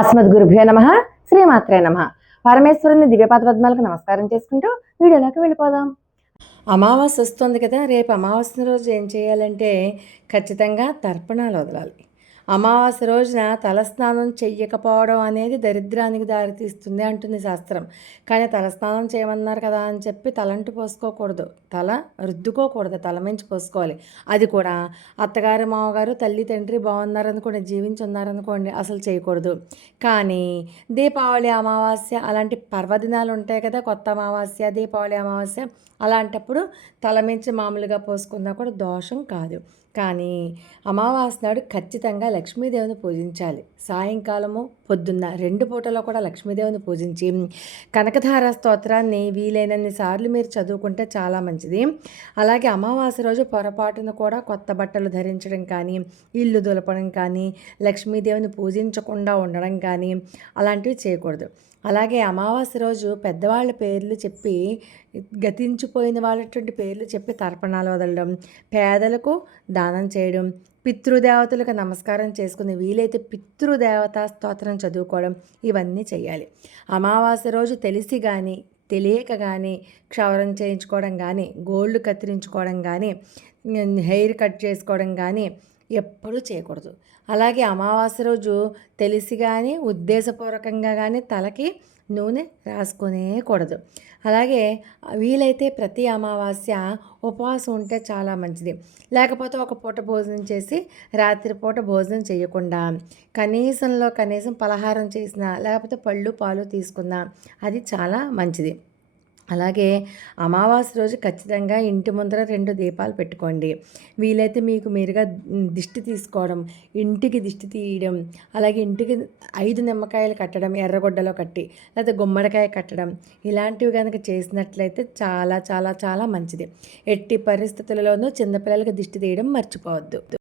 అస్మద్గురుభ్యో నమ. శ్రీమాత్రే నమ. పరమేశ్వరుని దివ్యపాద పద్మాలకు నమస్కారం చేసుకుంటూ వీడియోలోకి వెళ్ళిపోదాం. అమావాస్య వస్తుంది కదా, రేపు అమావాస్య రోజు ఏం చేయాలంటే ఖచ్చితంగా తర్పణాలు వదలాలి. అమావాస్య రోజున తలస్నానం చెయ్యకపోవడం అనేది దరిద్రానికి దారితీస్తుంది అంటుంది శాస్త్రం. కానీ తలస్నానం చేయమన్నారు కదా అని చెప్పి తలంటు పోసుకోకూడదు, తల రుద్దుకోకూడదు, తల మించి పోసుకోవాలి. అది కూడా అత్తగారు మామగారు తల్లి తండ్రి బాగున్నారనుకోండి, జీవించి ఉన్నారనుకోండి, అసలు చేయకూడదు. కానీ దీపావళి అమావాస్య అలాంటి పర్వదినాలు ఉంటాయి కదా, కొత్త అమావాస్య దీపావళి అమావాస్య, అలాంటప్పుడు తల మించి మామూలుగా పోసుకున్నా కూడా దోషం కాదు. కానీ అమావాస్య నాడు ఖచ్చితంగా లక్ష్మీదేవిని పూజించాలి. సాయంకాలము పొద్దున్న 2 పూటలో కూడా లక్ష్మీదేవిని పూజించి కనకధార స్తోత్రాన్ని వీలైనన్ని సార్లు మీరు చదువుకుంటే చాలా మంచిది. అలాగే అమావాస్య రోజు పొరపాటును కూడా కొత్త బట్టలు ధరించడం కానీ, ఇల్లు దులపడం కానీ, లక్ష్మీదేవిని పూజించకుండా ఉండడం కానీ అలాంటివి చేయకూడదు. అలాగే అమావాస్య రోజు పెద్దవాళ్ళ పేర్లు చెప్పి, గతించిపోయిన వాళ్ళటువంటి పేర్లు చెప్పి తర్పణాలు వదలడం, పేదలకు దానం చేయడం, పితృదేవతలకు నమస్కారం చేసుకుని వీలైతే పితృదేవతా స్తోత్రం చదువుకోవడం, ఇవన్నీ చేయాలి. అమావాస్య రోజు తెలిసి కానీ తెలియక కానీ క్షవరం చేయించుకోవడం కానీ, గోళ్ళు కత్తిరించుకోవడం కానీ, హెయిర్ కట్ చేసుకోవడం కానీ ఎప్పుడూ చేయకూడదు. అలాగే అమావాస్య రోజు తెలిసి కానీ ఉద్దేశపూర్వకంగా కానీ తలకి నూనె రాసుకునేకూడదు. అలాగే వీలైతే ప్రతి అమావాస్య ఉపవాసం ఉంటే చాలా మంచిది. లేకపోతే ఒక పూట భోజనం చేసి రాత్రిపూట భోజనం చేయకుండా కనీసం పలహారం చేసినా లేకపోతే పళ్ళు పాలు తీసుకున్నా అది చాలా మంచిది. అలాగే అమావాస్య రోజు ఖచ్చితంగా ఇంటి ముందర 2 దీపాలు పెట్టుకోండి. వీలైతే మీకు మీరుగా దిష్టి తీసుకోవడం, ఇంటికి దిష్టి తీయడం, అలాగే ఇంటికి 5 నిమ్మకాయలు కట్టడం ఎర్రగొడ్డలో కట్టి, లేకపోతే గుమ్మడికాయ కట్టడం, ఇలాంటివి కనుక చేసినట్లయితే చాలా చాలా చాలా మంచిది. ఎట్టి పరిస్థితులలోనూ చిన్నపిల్లలకి దిష్టి తీయడం మర్చిపోవద్దు.